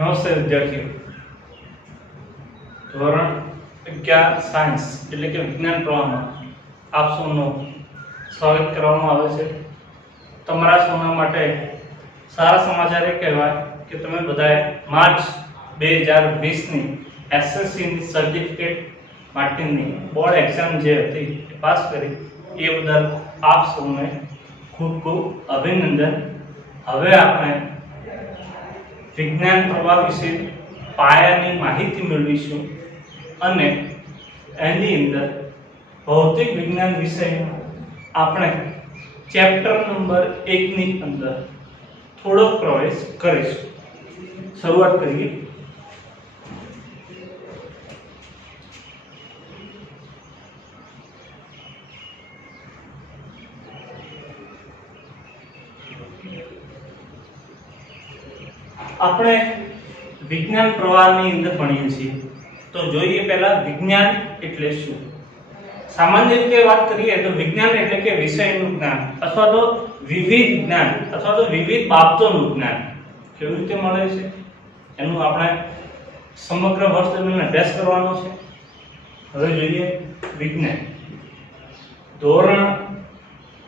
નમસ્તે વિદ્યાર્થીઓ, ધોરણ 11 સાયન્સ એટલે કે વિજ્ઞાન પ્રવાહમાં આપ સૌનું સ્વાગત કરવામાં આવે છે। તમારા સૌના માટે સારા સમાચાર એ કહેવાય કે તમે બધાએ માર્ચ 2020 ની એસએસસી ની સર્ટિફિકેટ માટેની બોર્ડ એક્ઝામ જે હતી એ પાસ કરી, એ બદલ આપ સૌને ખૂબ ખૂબ અભિનંદન। હવે આપણે વિજ્ઞાન પ્રવાહ વિશે પાયાની માહિતી મેળવીશું અને એની અંદર ભૌતિક વિજ્ઞાન વિષયમાં આપણે ચેપ્ટર નંબર 1 ની અંદર થોડો પ્રવેશ કરીશું। શરૂઆત કરીએ। આપણે વિજ્ઞાન પ્રવાહની અંદર ભણીએ છીએ તો જોઈએ પહેલા વિજ્ઞાન એટલે શું। સામાન્ય રીતે વાત કરીએ તો વિજ્ઞાન એટલે કે વિષયનું જ્ઞાન અથવા તો વિવિધ જ્ઞાન અથવા તો વિવિધ બાબતોનું જ્ઞાન કેવી રીતે મળે છે એનું આપણે સમગ્ર વર્ષ દરમિયાન અભ્યાસ કરવાનો છે। હવે જોઈએ વિજ્ઞાન। ધોરણ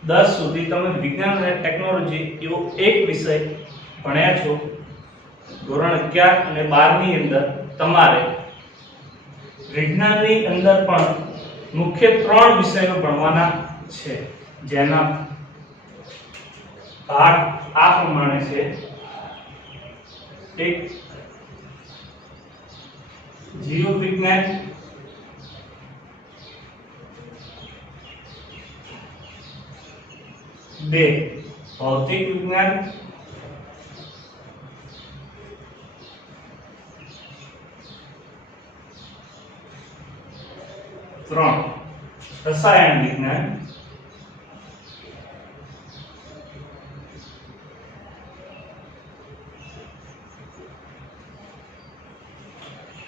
10 સુધી તમે વિજ્ઞાન અને ટેકનોલોજી એવો એક વિષય ભણ્યા છો। ધોરણ 11 અને 12 ની અંદર તમારે વિજ્ઞાનની અંદર પણ મુખ્ય 3 વિષયો ભણવાના છે, જેના ભાગ આ પ્રમાણે છે। એક જીવ વિજ્ઞાન, બે ભૌતિક વિજ્ઞાન, ત્રણ રસાયણ વિજ્ઞાન,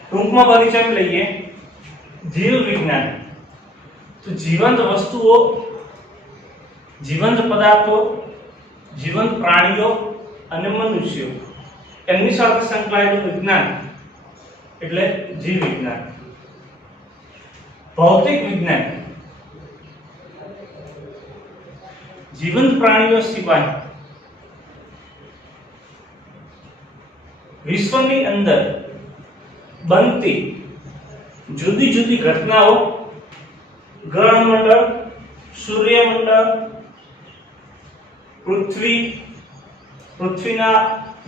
ટૂંકમાં પરિચય લઈએ। જીવ વિજ્ઞાન તો જીવંત વસ્તુઓ, જીવંત પદાર્થો, જીવંત પ્રાણીઓ અને મનુષ્યો એમની સાથે સંકળાયેલું વિજ્ઞાન એટલે જીવ વિજ્ઞાન। ભૌતિક વિજ્ઞાન જીવંત પ્રાણીઓ સિવાય વિશ્વની અંદર બનતી જુદી જુદી ઘટનાઓ, ગ્રહમંડળ, સૂર્યમંડળ, પૃથ્વીના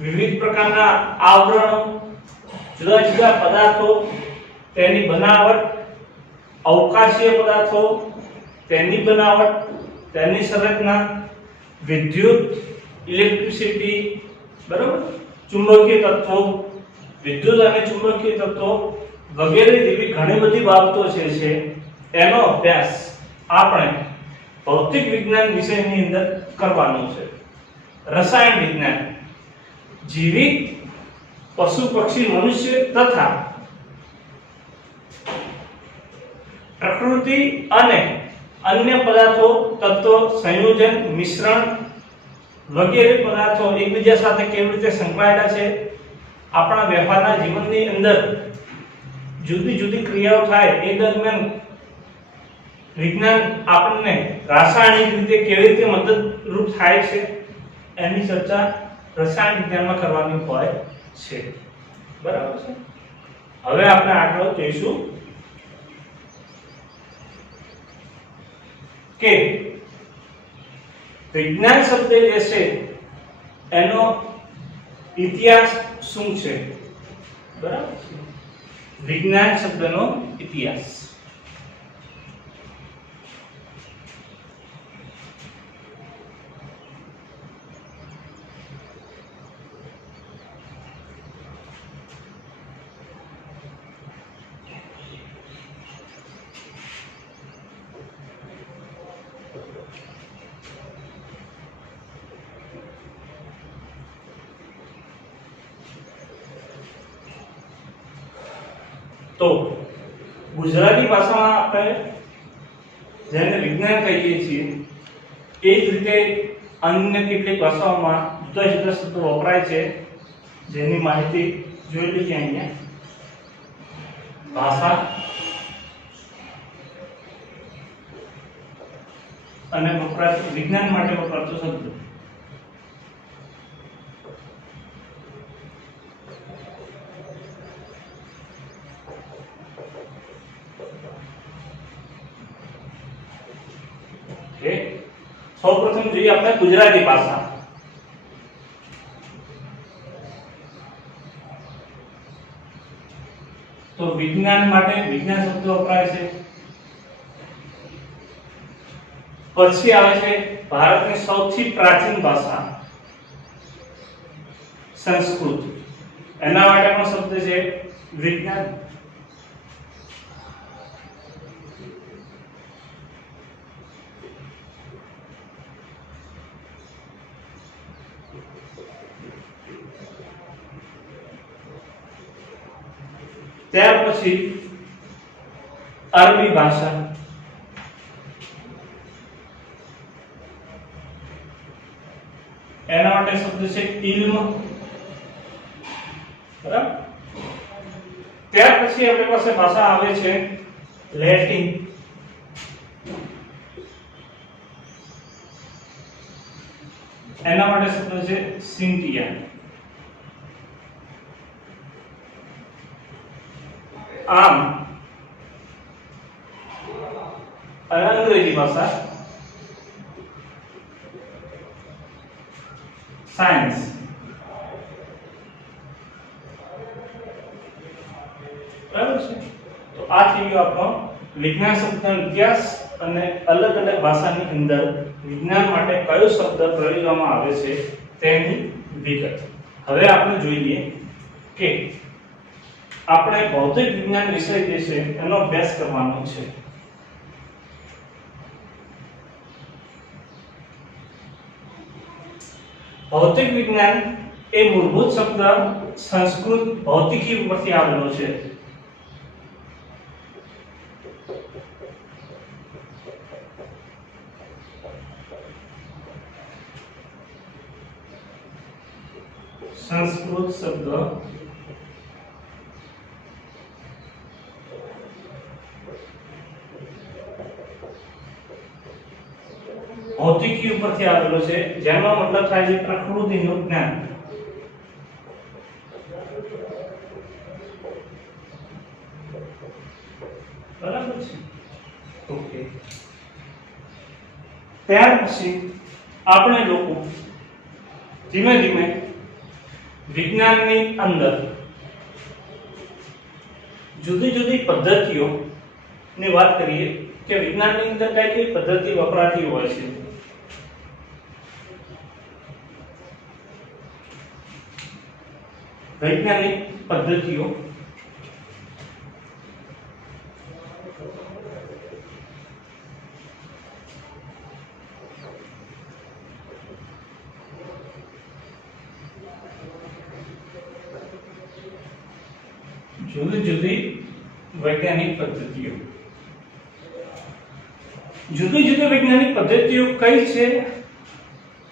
વિવિધ પ્રકારના આવરણો, જુદા જુદા પદાર્થો, તેની બનાવટ, અવકાશીય પદાર્થો, તેની બનાવટ, તેની સંરચના, વિદ્યુત, ઇલેક્ટ્રિસિટી, બરાબર, ચુંબકીય તત્વો, વિદ્યુત અને ચુંબકીય તત્વો વગેરે જેવી ઘણી બધી બાબતો છે એનો અભ્યાસ આપણે ભૌતિક વિજ્ઞાન વિષયની અંદર કરવાનો છે। રસાયણ વિજ્ઞાન જીવિત પશુ, પક્ષી, મનુષ્ય તથા પ્રકૃતિ અને અન્ય પદાર્થો, તત્વો, સંયોજન, મિશ્રણ વગેરે પદાર્થો એકબીજા સાથે કેવી રીતે સંકળાયેલા છે, આપણા વ્યવહારના જીવનની અંદર જુદી જુદી ક્રિયાઓ થાય એ દરમિયાન વિજ્ઞાન આપણને રાસાયણિક રીતે કેવી રીતે મદદરૂપ થાય છે એની ચર્ચા રસાયણ વિજ્ઞાનમાં કરવાની હોય છે, બરાબર છે। હવે આપણે આગળ જોઈશું કે વિજ્ઞાન શબ્દ જે છે એનો ઇતિહાસ શું છે, બરાબર છે। વિજ્ઞાન શબ્દનો ઇતિહાસ તો ગુજરાતી ભાષામાં આપણે જેને વિજ્ઞાન કહીએ છીએ એ જ રીતે અન્ય કેટલીક ભાષાઓમાં જુદા જુદા શબ્દો વપરાય છે, જેની માહિતી જોઈ લઈએ અહીંયા ભાષા અને વપરાતું વિજ્ઞાન માટે વપરાતો શબ્દ. સૌપ્રથમ જોઈએ આપણે ગુજરાતી ભાષા. તો વિજ્ઞાન માટે વિજ્ઞાન શબ્દ વપરાય છે. પછી આવે છે ભારતની સૌથી પ્રાચીન ભાષા સંસ્કૃત. એના માટે પણ શબ્દ છે વિજ્ઞાન. ત્યાર પછી અરબી ભાષા. એના માટે શબ્દ છે ઇલ્મ. બરાબર. ત્યાર પછી આપણી પાસે ભાષા આવે છે લેટિન. એના માટે શબ્દ છે સિન્ટિયા. આમ અંગ્રેજી ભાષા સાયન્સ. બરાબર છે. તો આ થઈ ગયો આપણો વિજ્ઞાન શબ્દનો ઇતિહાસ અને અલગ અલગ ભાષાની અંદર વિજ્ઞાન માટે કયો શબ્દ પ્રયોગવામાં આવે છે તેની વિગત. હવે આપણે જોઈએ કે આપણે ભૌતિક વિજ્ઞાન વિષય જે છે એનો અભ્યાસ કરવાનો છે. ભૌતિક વિજ્ઞાન એ મૂળભૂત શબ્દ સંસ્કૃત ભૌતિકી ઉપરથી આવેલો છે. સંસ્કૃત શબ્દ ભૌતિકી ઉપરથી આવેલો છે, જેનો મતલબ થાય છે પ્રકૃતિનું જ્ઞાન. બરાબર છે. ઓકે. ત્યાર પછી આપણે લોકો ધીમે ધીમે વિજ્ઞાનની અંદર જુદી જુદી પદ્ધતિઓની વાત કરીએ કે વિજ્ઞાનની અંદર કઈ કઈ પદ્ધતિ વપરાતી હોય છે. વૈજ્ઞાનિક પદ્ધતિઓ જુદી જુદી વૈજ્ઞાનિક પદ્ધતિઓ જુદી જુદી વૈજ્ઞાનિક પદ્ધતિઓ કઈ છે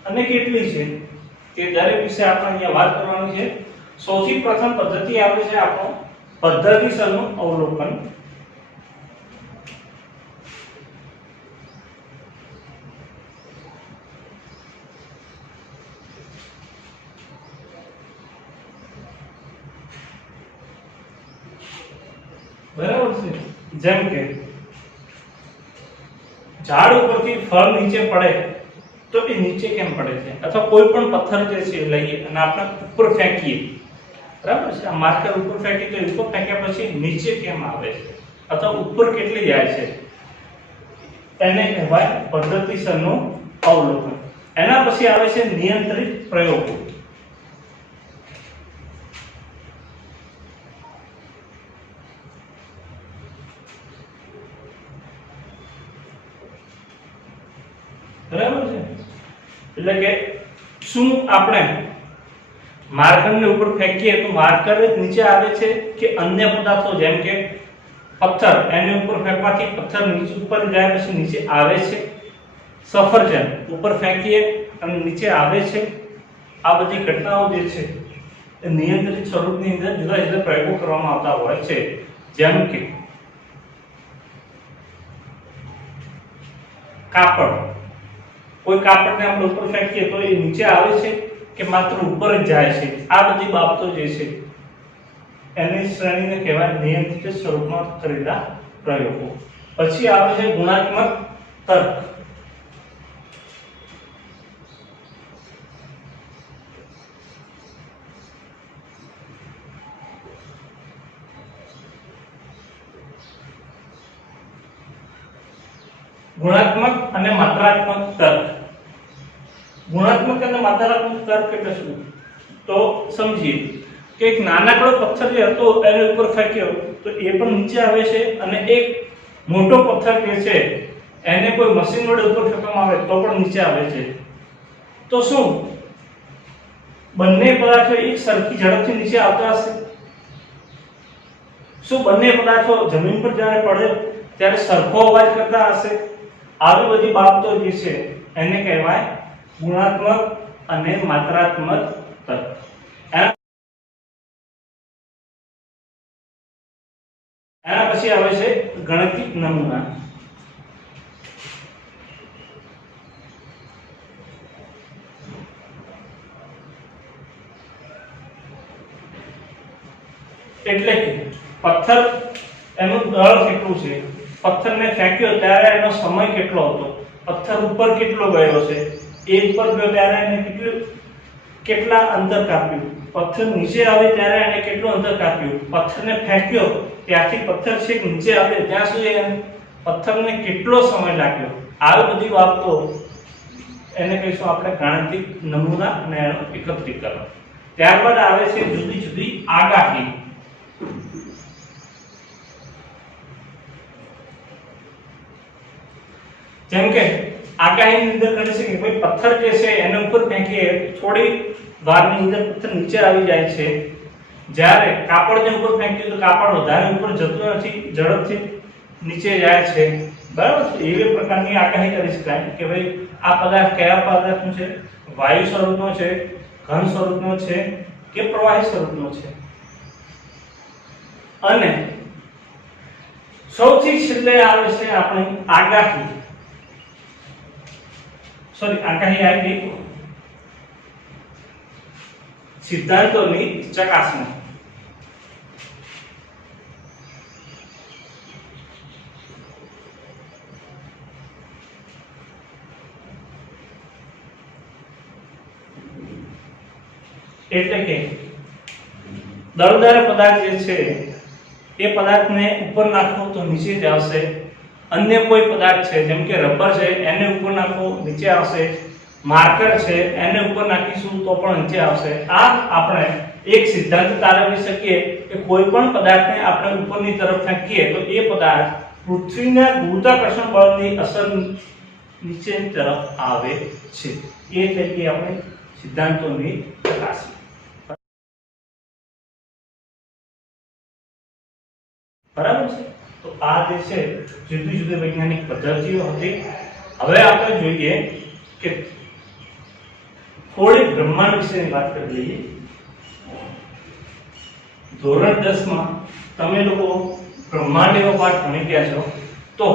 અને કેટલી છે તે દરેક વિશે આપણે અહીંયા વાત કરવાની છે. સૌથી પ્રથમ પદ્ધતિ આવે છે આપણો પદ્ધતિસરનું અવલોકન. બરાબર છે. જેમ કે ઝાડ ઉપરથી ફળ નીચે પડે તો એ નીચે કેમ પડે છે, અથવા કોઈ પણ પથ્થર જે છે લઈએ અને આપણે ઉપર ફેંકીએ. બરાબર છે. આ માર્કર ઉપર ફેંકી તો ઉપર ફેંક્યા પછી નીચે કેમ આવે છે અથવા ઉપર કેટલી જાય છે, એને કહેવાય પદ્ધતિસરનું અવલોકન. એના પછી આવે છે નિયંત્રિત પ્રયોગો. બરાબર છે. એટલે કે શું આપણે માર્કરને ઉપર ફેંકીએ તો માર્કર જ નીચે આવે છે કે અન્ય પદાર્થો જેમ કે પથ્થર એની ઉપર ફેંકવાથી પથ્થર નીચે ઉપર જાય પછી નીચે આવે છે. સફરજન ઉપર ફેંકીએ અને નીચે આવે છે. આ બધી ઘટનાઓ જે છે એ નિયંત્રિત સ્વરૂપની અંદર જુદા જુદા પ્રયોગો કરવામાં આવતા હોય છે, જેમ કે કાપડ. કોઈ કાપડને આપણે ઉપર ફેંકીએ તો એ નીચે આવે છે કે માત્ર ઉપર જ જાય છે, આ બધી બાબતો જે છે એની શ્રેણીને કહેવાય નિયંત્રિત સ્વરૂપમાં કરેલા પ્રયોગો. પછી આવે છે ગુણાત્મક તર્ક. ગુણાત્મક અને માત્રાત્મક તર્ક. ગુણાત્મક અને માત્રાત્મક તર્ક એટલે શું? તો સમજીએ કે એક નાનકડો પથ્થર જે હતો એની ઉપર ફેંક્યો તો એ પણ નીચે આવે છે, અને એક મોટો પથ્થર જે છે એને કોઈ મશીન વડે ઉપર ફેંકવામાં આવે તો પણ નીચે આવે છે. તો શું બંને પદાર્થો એક સરખી ઝડપથી નીચે આવતા હશે? શું બંને પદાર્થો જમીન પર જ્યારે પડે ત્યારે સરખો અવાજ કરતા હશે? આવી બધી બાબતો જે છે એને કહેવાય ગુણાત્મક અને માત્રાત્મક તર્ક. એના પછી આવે છે ગણિતિક નમૂના. એટલે કે પથ્થર એનું દળ કેટલું છે, પથ્થરને ફેંક્યો ત્યારે એનો સમય કેટલો હતો, પથ્થર ઉપર કેટલો ગયો છે, એ ઉપર ગયો ત્યારે એને કેટલા અંતર કાપ્યું, પથ્થર નીચે આવે ત્યારે એને કેટલું અંતર કાપ્યું, પથ્થરને ફેંક્યો ત્યાંથી પથ્થર છેક નીચે આવે ત્યાં સુધી પથ્થરને કેટલો સમય લાગ્યો. આવી બધી બાબતો એને કહીશું આપણે ગાણિતિક નમૂના અને એનું એકત્રીકરણ. ત્યારબાદ આવે છે જુદી જુદી આગાહી. જેમ કે આગાહીની અંદર કહે છે કે ભાઈ પથ્થર જે છે એને ઉપર ફેંકીએ થોડી વારની અંદર પથ્થર નીચે આવી જાય છે, જ્યારે કાપડને ઉપર ફેંકીએ તો કાપડ વધારે ઉપર જતું નથી, ઝડપથી નીચે જાય છે. બરાબર છે? એવી પ્રકારની આગાહી કરી શકાય કે ભાઈ આ પદાર્થ કયા પદાર્થનો છે, વાયુ સ્વરૂપનો છે, ઘન સ્વરૂપનો છે કે પ્રવાહી સ્વરૂપનો છે. અને સૌથી છેલ્લે આવે છે આપણે આગાહી. આગાહી આવી ગઈ સિદ્ધાંતોની ચકાસણી. એટલે કે દળદાર પદાર્થ જે છે એ પદાર્થને ઉપર નાખો તો નીચે જ આવશે, અન્ય કોઈ પદાર્થ છે જેમ કે રબર છે એને ઉપર નાખો નીચે આવશે, માર્કર છે એને ઉપર નાખીશું તો પણ નીચે આવશે. આ આપણે એક સિદ્ધાંત તારવી શકીએ કે કોઈ પણ પદાર્થને આપણે ઉપરની તરફ ફેંકીએ તો એ પદાર્થ પૃથ્વીના ગુરુત્વાકર્ષણ બળની અસર નીચેની તરફ આવે છે. એ એટલે કે આપણે સિદ્ધાંતોની ચકાસણી. બરાબર છે? તો આ જે છે જુદી જુદી વૈજ્ઞાનિક પદ્ધતિઓ હતી. હવે આપણે જોઈએ કે થોડી બ્રહ્માંડ વિશેની વાત કરી લઈએ. ધોરણ 10 માં તમે લોકો બ્રહ્માંડ એવો પાઠ ભણી ગયા છો, તો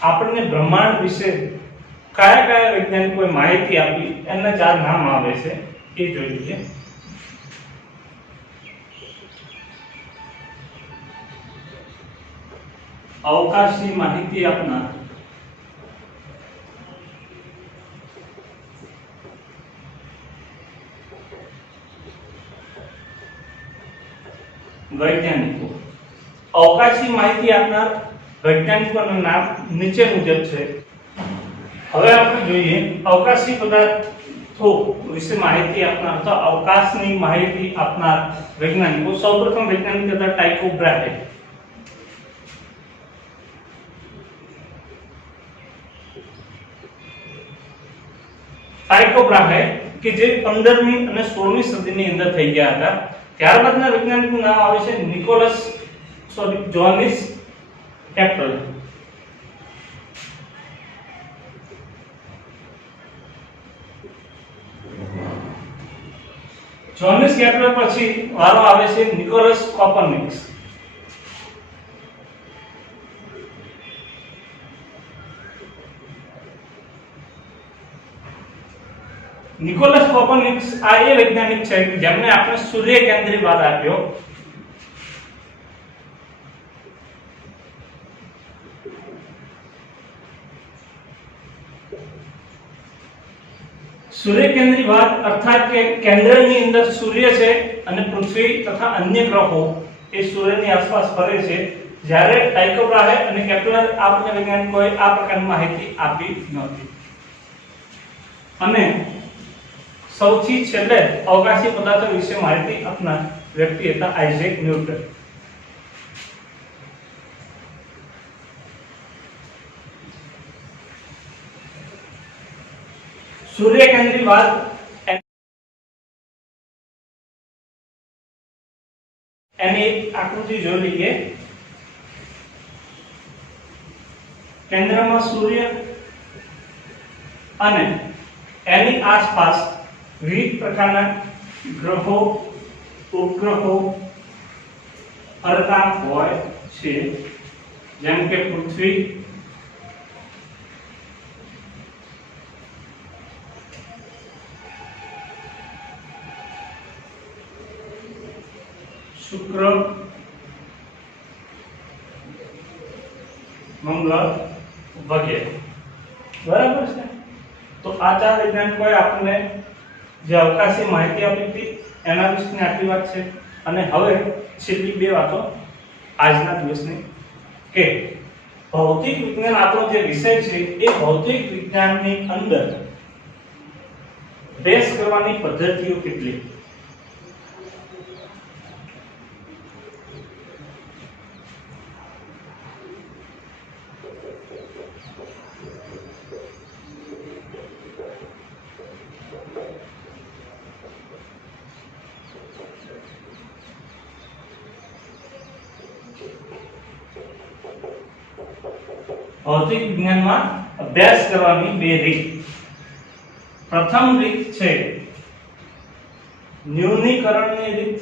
આપણને બ્રહ્માંડ વિશે કયા કયા વૈજ્ઞાનિકોએ માહિતી આપી એના 4 નામ આવે છે એ જોઈ લઈએ. અવકાશની માહિતી આપનાર વૈજ્ઞાનિકો. અવકાશી માહિતી આપનાર વૈજ્ઞાનિકોનું નામ નીચે મુજબ છે. હવે આપણે જોઈએ અવકાશી પદાર્થો વિશે માહિતી આપનાર અથવા અવકાશની માહિતી આપનાર વૈજ્ઞાનિકો. સૌપ્રથમ વૈજ્ઞાનિક હતા ટાઇકો બ્રાહે. ટાઇકો બ્રાહે કે જે 15મી અને 16મી સદીની અંદર થઈ ગયા હતા. ત્યારબાદના વૈજ્ઞાનિકનું નામ આવે છે જોહાનિસ કેપ્ટલ. જોહાનિસ કેપ્લર પછી વારો આવે છે નિકોલસ કોપરનિકસ. નિકોલસ કોપરનિકસ આ એ વૈજ્ઞાનિક છે જેમણે આપણે સૂર્ય કેન્દ્રીવાદ આપ્યો. સૂર્ય કેન્દ્રીવાદ અર્થાત કે કેન્દ્રની અંદર સૂર્ય છે અને પૃથ્વી તથા અન્ય ગ્રહો એ સૂર્યની આસપાસ ફરે છે. જ્યારે ટાઇકો બ્રાહે અને કેપ્લર આ બંને વૈજ્ઞાનિકોએ આ પ્રકારની માહિતી આપી નહોતી. અને સૌથી છેલ્લે અવકાશી પદાર્થો વિશે માહિતી આપનાર વ્યક્તિ હતા આઇઝેક ન્યૂટન. સૂર્ય કેન્દ્રીવાદ એની આકૃતિ જોઈ લઈએ. કેન્દ્રમાં સૂર્ય અને એની આસપાસ વિવિધ પ્રકારના ગ્રહો, ઉપગ્રહો ફરતા હોય છે, જેમ કે પૃથ્વી, શુક્ર, મંગળ વગેરે. બરાબર છે. તો આ ચાર વૈજ્ઞાનિકોએ આપણને જે અવકાશી માહિતી આપી હતી એના વિશેની આટલી વાત છે. અને હવે છેલ્લી બે વાતો આજના દિવસની કે ભૌતિક વિજ્ઞાન આપણો જે વિષય છે એ ભૌતિક વિજ્ઞાનની અંદર અભ્યાસ કરવાની પદ્ધતિઓ કેટલી. ભૌતિક વિજ્ઞાનમાં અભ્યાસ કરવાની બે રીત. પ્રથમ રીત છે ન્યૂનીકરણની રીત.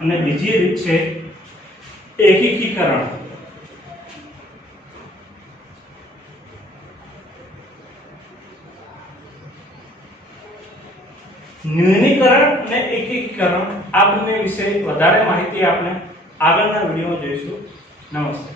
અને બીજી રીત છે એકીકરણ. ન્યૂનીકરણ અને એકીકરણ આ બંને વિશે વધારે માહિતી આપણે આગળના વિડીયોમાં જોઈશું. નમસ્તે.